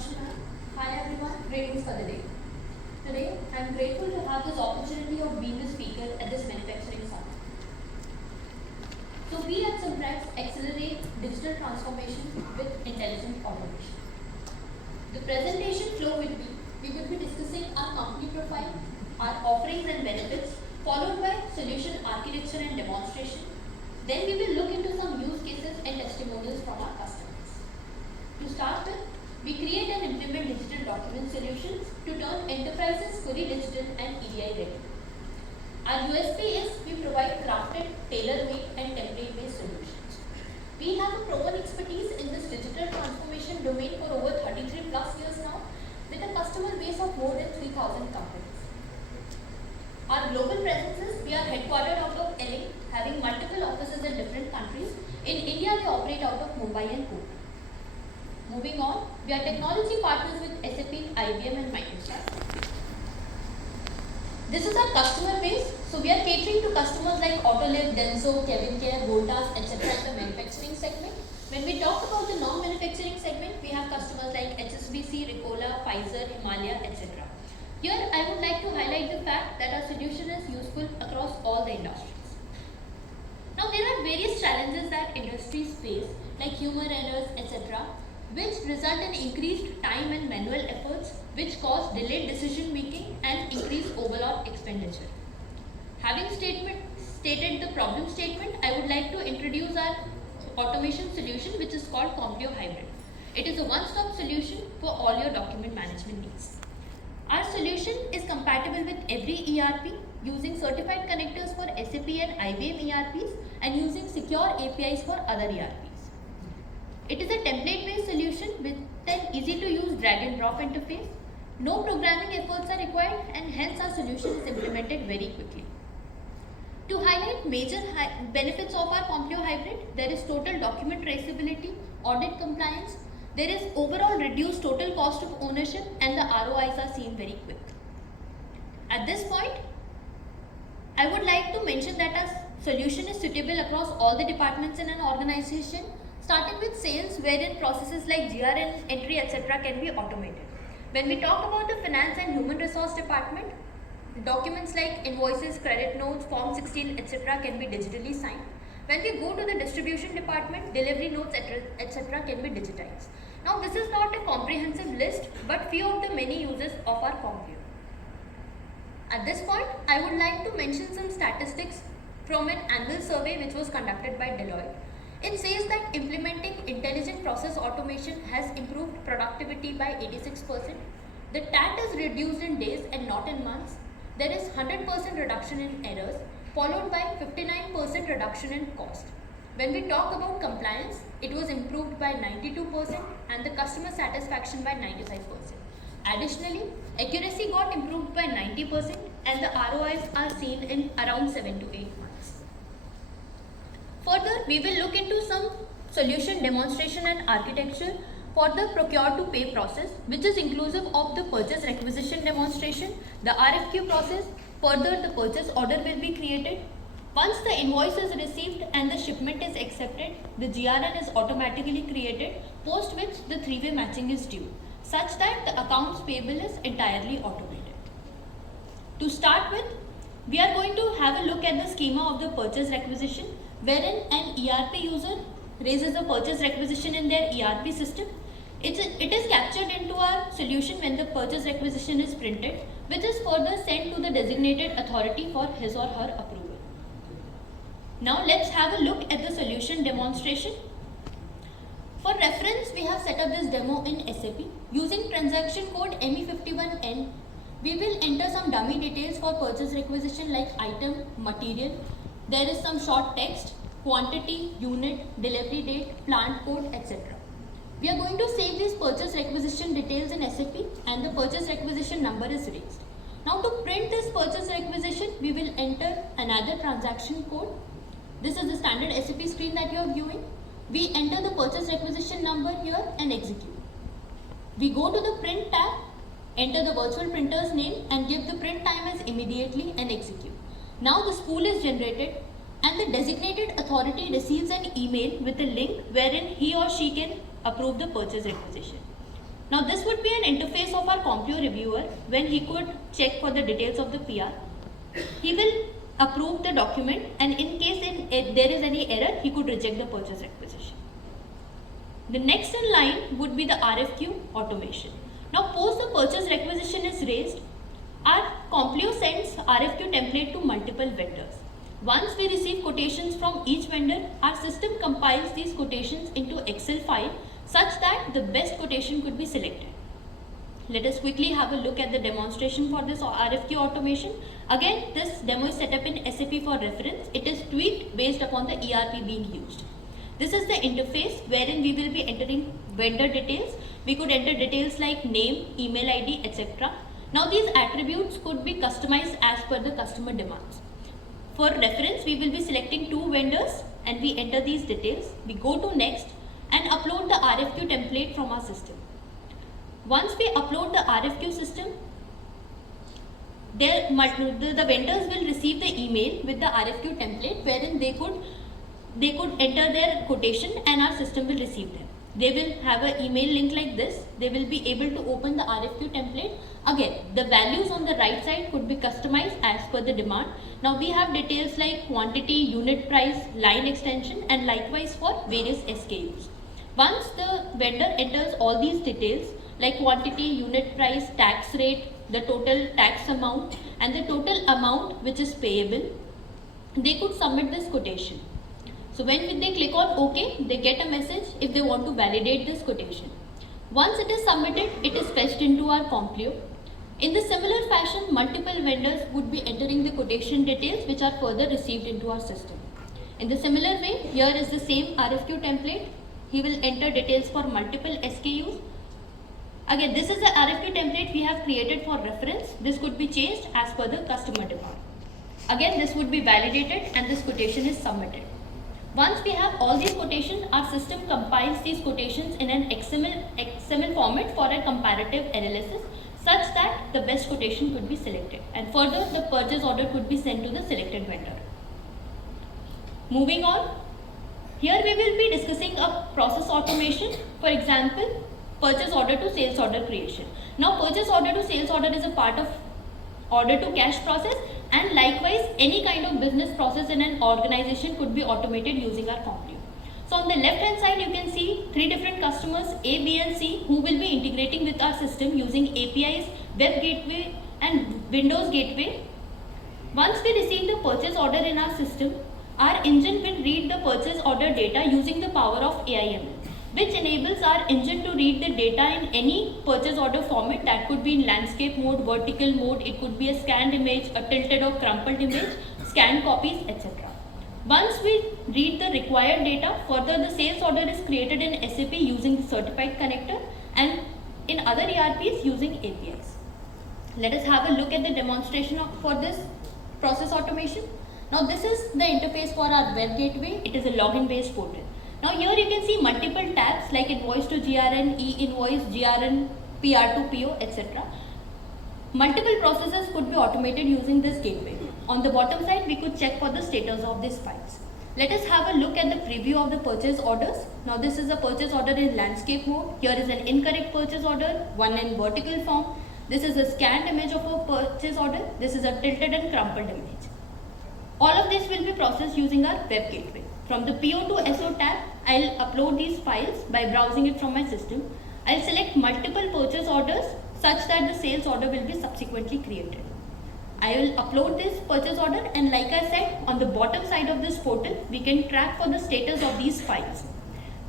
Anshula. Hi everyone, greetings for the day. Today, I am grateful to have this opportunity of being the speaker at this manufacturing summit. So we at Simprex accelerate digital transformation with intelligent automation. The presentation flow will be, we will be discussing our company profile, our offerings and benefits, followed by solution architecture and demonstration. Then we will look into some use cases and testimonials from our customers. To start with, we create and implement digital document solutions to turn enterprises fully digital and EDI ready. Our USP is we provide crafted, tailor-made and template-based solutions. We have a proven expertise in this digital transformation domain for over 33 plus years now, with a customer base of more than 3,000 companies. Our global presence is, we are headquartered out of LA, having multiple offices in different countries. In India, we operate out of Mumbai and Pune. Moving on, we are technology partners with SAP, IBM and Microsoft. This is our customer base. So we are catering to customers like Autoliv, Denso, Kevin Care, Voltas, etc. in the manufacturing segment. When we talk about the non-manufacturing segment, we have customers like HSBC, Ricola, Pfizer, Himalaya, etc. Here, I would like to highlight the fact that our solution is useful across all the industries. Now, there are various challenges that industries face, like human errors, etc., which result in increased time and manual efforts, which cause delayed decision making and increase overall expenditure. Having stated the problem statement, I would like to introduce our automation solution, which is called Compleo Hybrid. It is a one-stop solution for all your document management needs. Our solution is compatible with every ERP, using certified connectors for SAP and IBM ERPs and using secure APIs for other ERPs. It is a template-based solution with an easy-to-use drag-and-drop interface. No programming efforts are required and hence our solution is implemented very quickly. To highlight major benefits of our Compleo Hybrid, there is total document traceability, audit compliance, there is overall reduced total cost of ownership and the ROIs are seen very quick. At this point, I would like to mention that our solution is suitable across all the departments in an organization, starting with sales, wherein processes like GRN entry etc. can be automated. When we talk about the finance and human resource department, documents like invoices, credit notes, form 16 etc. can be digitally signed. When we go to the distribution department, delivery notes etc. can be digitized. Now this is not a comprehensive list, but few of the many uses of our Compleo. At this point, I would like to mention some statistics from an annual survey which was conducted by Deloitte. It says that implementing intelligent process automation has improved productivity by 86%. The TAT is reduced in days and not in months. There is 100% reduction in errors, followed by 59% reduction in cost. When we talk about compliance, it was improved by 92% and the customer satisfaction by 95%. Additionally, accuracy got improved by 90% and the ROIs are seen in around 7 to 8 months. Further, we will look into some solution demonstration and architecture for the procure to pay process, which is inclusive of the purchase requisition demonstration, the RFQ process. Further, the purchase order will be created. Once the invoice is received and the shipment is accepted, the GRN is automatically created, post which the three-way matching is due, such that the accounts payable is entirely automated. To start with, we are going to have a look at the schema of the purchase requisition, wherein an ERP user raises a purchase requisition in their ERP system. It is captured into our solution when the purchase requisition is printed, which is further sent to the designated authority for his or her approval. Now let's have a look at the solution demonstration. For reference, we have set up this demo in SAP. Using transaction code ME51N, we will enter some dummy details for purchase requisition like item, material. There is some short text, quantity, unit, delivery date, plant code, etc. We are going to save these purchase requisition details in SAP and the purchase requisition number is raised. Now to print this purchase requisition, we will enter another transaction code. This is the standard SAP screen that you are viewing. We enter the purchase requisition number here and execute. We go to the print tab, enter the virtual printer's name and give the print time as immediately and execute. Now the spool is generated and the designated authority receives an email with a link wherein he or she can approve the purchase requisition. Now this would be an interface of our Complio reviewer when he could check for the details of the PR. He will approve the document, and in case there is any error, he could reject the purchase requisition. The next in line would be the RFQ automation. Now post the purchase requisition is raised, our Complio sends RFQ template to multiple vendors. Once we receive quotations from each vendor, our system compiles these quotations into Excel file such that the best quotation could be selected. Let us quickly have a look at the demonstration for this RFQ automation. Again, this demo is set up in SAP for reference. It is tweaked based upon the ERP being used. This is the interface wherein we will be entering vendor details. We could enter details like name, email ID, etc. Now these attributes could be customized as per the customer demands. For reference, we will be selecting 2 vendors and we enter these details. We go to next and upload the RFQ template from our system. Once we upload the RFQ system, the vendors will receive the email with the RFQ template wherein they could enter their quotation and our system will receive them. They will have an email link like this. They will be able to open the RFQ template. Again, the values on the right side could be customized as per the demand. Now we have details like quantity, unit price, line extension, and likewise for various SKUs. Once the vendor enters all these details like quantity, unit price, tax rate, the total tax amount, and the total amount which is payable, they could submit this quotation. So when they click on OK, they get a message if they want to validate this quotation. Once it is submitted, it is fetched into our Complio. In the similar fashion, multiple vendors would be entering the quotation details which are further received into our system. In the similar way, here is the same RFQ template. He will enter details for multiple SKUs. Again, this is the RFQ template we have created for reference. This could be changed as per the customer demand. Again, this would be validated and this quotation is submitted. Once we have all these quotations, our system compiles these quotations in an XML format for a comparative analysis such that the best quotation could be selected, and further the purchase order could be sent to the selected vendor. Moving on, here we will be discussing a process automation. For example, purchase order to sales order creation. Now purchase order to sales order is a part of order to cash process, and likewise any kind of business process in an organization could be automated using our Complio. So on the left hand side you can see 3 different customers A, B and C who will be integrating with our system using APIs, web gateway and Windows gateway. Once we receive the purchase order in our system, our engine will read the purchase order data using the power of AIML, which enables our engine to read the data in any purchase order format. That could be in landscape mode, vertical mode, it could be a scanned image, a tilted or crumpled image, scanned copies, etc. Once we read the required data, further the sales order is created in SAP using the certified connector and in other ERPs using APIs. Let us have a look at the demonstration for this process automation. Now this is the interface for our web gateway. It is a login based portal. Now here you can see multiple tabs like invoice to GRN, e-invoice, GRN, PR to PO, etc. Multiple processes could be automated using this gateway. On the bottom side, we could check for the status of these files. Let us have a look at the preview of the purchase orders. Now this is a purchase order in landscape mode. Here is an incorrect purchase order, one in vertical form. This is a scanned image of a purchase order. This is a tilted and crumpled image. All of this will be processed using our web gateway. From the PO to SO tab, I'll upload these files by browsing it from my system. I'll select multiple purchase orders such that the sales order will be subsequently created. I will upload this purchase order, and like I said, on the bottom side of this portal, we can track for the status of these files.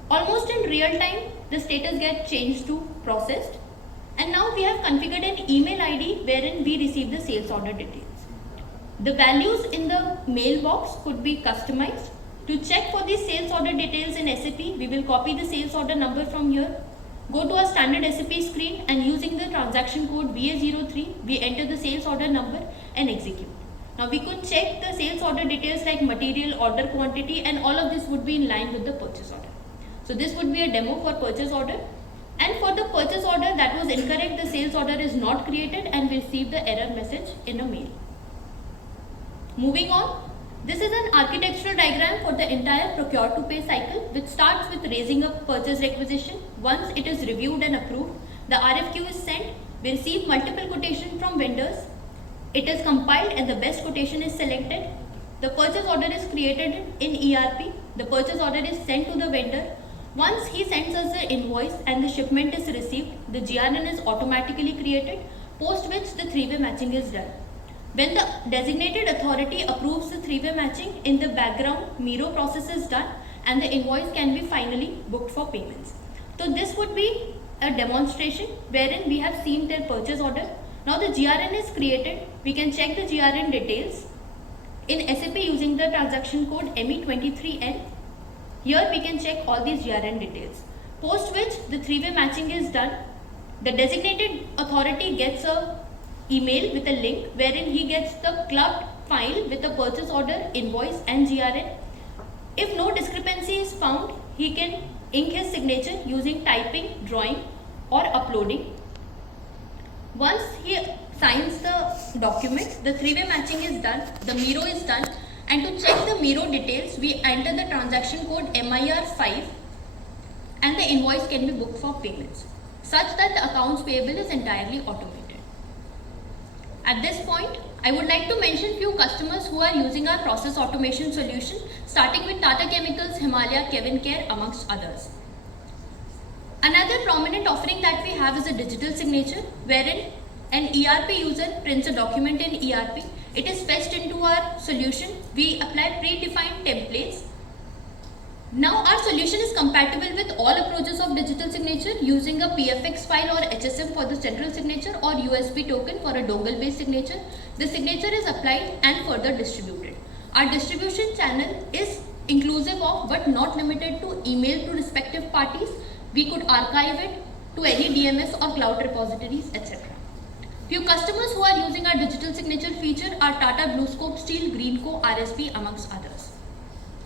Almost in real time, the status gets changed to processed, and now we have configured an email ID wherein we receive the sales order details. The values in the mailbox could be customized. To check for these sales order details in SAP, we will copy the sales order number from here, go to our standard SAP screen, and using the transaction code VA03, we enter the sales order number and execute. Now we could check the sales order details like material, order quantity, and all of this would be in line with the purchase order. So this would be a demo for purchase order. And for the purchase order that was incorrect, the sales order is not created and we receive the error message in a mail. Moving on, this is an architectural diagram for the entire procure to pay cycle, which starts with raising a purchase requisition. Once it is reviewed and approved, The RFQ is sent, we receive multiple quotations from vendors, it is compiled and the best quotation is selected. The purchase order is created in ERP, the purchase order is sent to the vendor. Once he sends us the invoice and the shipment is received, the GRN is automatically created, post which the three-way matching is done. When the designated authority approves the three-way matching, in the background Miro process is done and the invoice can be finally booked for payments. So this would be a demonstration wherein we have seen their purchase order. Now the GRN is created, we can check the GRN details in SAP using the transaction code ME23N. Here we can check all these GRN details. Post which the three-way matching is done. The designated authority gets a email with a link wherein he gets the clubbed file with the purchase order, invoice and GRN. If no discrepancy is found, he can ink his signature using typing, drawing or uploading. Once he signs the document, the three-way matching is done, the Miro is done, and to check the Miro details, we enter the transaction code MIR5 and the invoice can be booked for payments, such that the accounts payable is entirely automated. At this point, I would like to mention few customers who are using our process automation solution, starting with Tata Chemicals, Himalaya, Kevin Care, amongst others. Another prominent offering that we have is a digital signature, wherein an ERP user prints a document in ERP. It is fetched into our solution. We apply predefined templates. Now our solution is compatible with all approaches of digital signature using a PFX file or HSM for the central signature or USB token for a dongle based signature. The signature is applied and further distributed. Our distribution channel is inclusive of but not limited to email to respective parties. We could archive it to any DMS or cloud repositories, etc. Few customers who are using our digital signature feature are Tata BlueScope Steel, Greenco, RSP amongst others.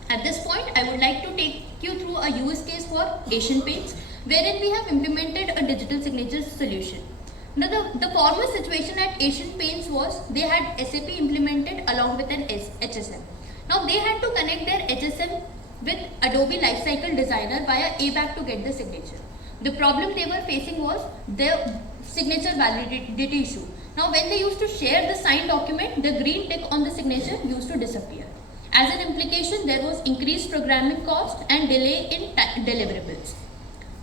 At this point, I would like to take you through a use case for Asian Paints, wherein we have implemented a digital signature solution. Now, the former situation at Asian Paints was they had SAP implemented along with an HSM. Now, they had to connect their HSM with Adobe Lifecycle Designer via ABAP to get the signature. The problem they were facing was their signature validity issue. Now, when they used to share the signed document, the green tick on the signature used to disappear. As an implication, there was increased programming cost and delay in deliverables.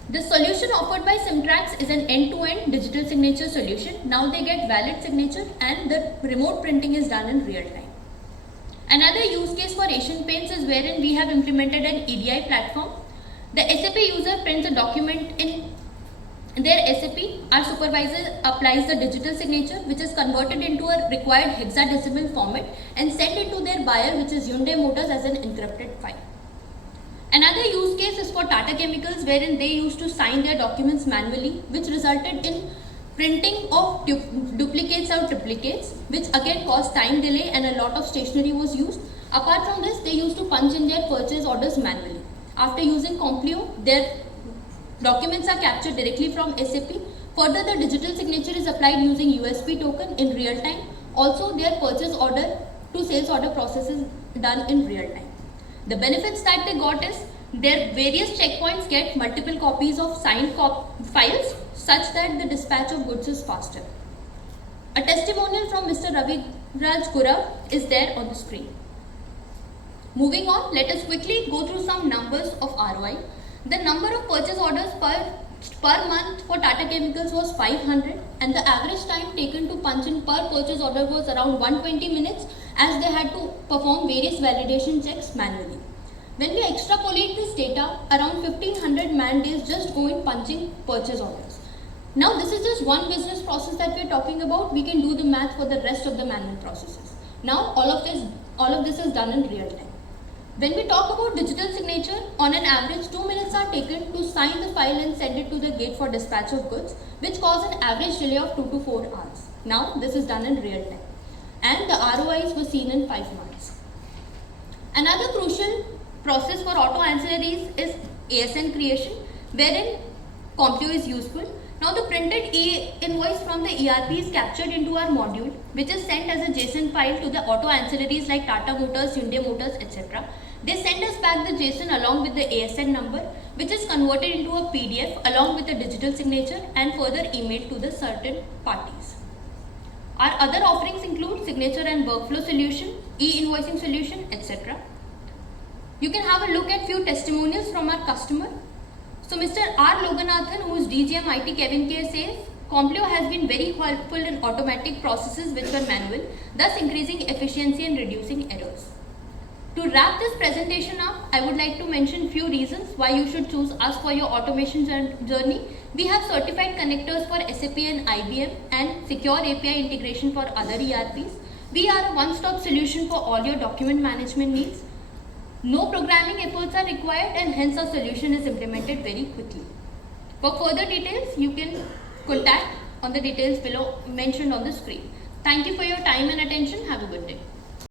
The solution offered by Simtrax is an end-to-end digital signature solution. Now they get valid signature and the remote printing is done in real time. Another use case for Asian Paints is wherein we have implemented an EDI platform. The SAP user prints a document in their SAP, our supervisor applies the digital signature which is converted into a required hexadecimal format and sent it to their buyer, which is Hyundai Motors, as an encrypted file. Another use case is for Tata Chemicals, wherein they used to sign their documents manually, which resulted in printing of duplicates or triplicates, which again caused time delay and a lot of stationery was used. Apart from this, they used to punch in their purchase orders manually. After using Complio, their documents are captured directly from SAP. Further, the digital signature is applied using USB token in real time. Also, their purchase order to sales order process is done in real time. The benefits that they got is their various checkpoints get multiple copies of signed files such that the dispatch of goods is faster. A testimonial from Mr. Ravi Raj Gura is there on the screen. Moving on, let us quickly go through some numbers of ROI. The number of purchase orders per month for Tata Chemicals was 500 and the average time taken to punch in per purchase order was around 120 minutes, as they had to perform various validation checks manually. When we extrapolate this data, around 1500 man days just go in punching purchase orders. Now this is just one business process that we are talking about. We can do the math for the rest of the manual processes. Now all of this is done in real time. When we talk about digital signature, on an average 2 minutes are taken to sign the file and send it to the gate for dispatch of goods, which cause an average delay of 2 to 4 hours. Now this is done in real time and the ROIs were seen in 5 months. Another crucial process for auto ancillaries is ASN creation, wherein Complio is useful. Now the printed e-invoice from the ERP is captured into our module, which is sent as a JSON file to the auto ancillaries like Tata Motors, Hyundai Motors, etc. They send us back the JSON along with the ASN number, which is converted into a PDF along with a digital signature and further emailed to the certain parties. Our other offerings include signature and workflow solution, e-invoicing solution, etc. You can have a look at few testimonials from our customer. So Mr. R. Loganathan, who is DGM IT Kevin Care, says, Compleo has been very helpful in automatic processes which were manual, thus increasing efficiency and reducing errors. To wrap this presentation up, I would like to mention few reasons why you should choose us for your automation journey. We have certified connectors for SAP and IBM and secure API integration for other ERPs. We are a one-stop solution for all your document management needs. No programming efforts are required and hence our solution is implemented very quickly. For further details, you can contact on the details below mentioned on the screen. Thank you for your time and attention. Have a good day.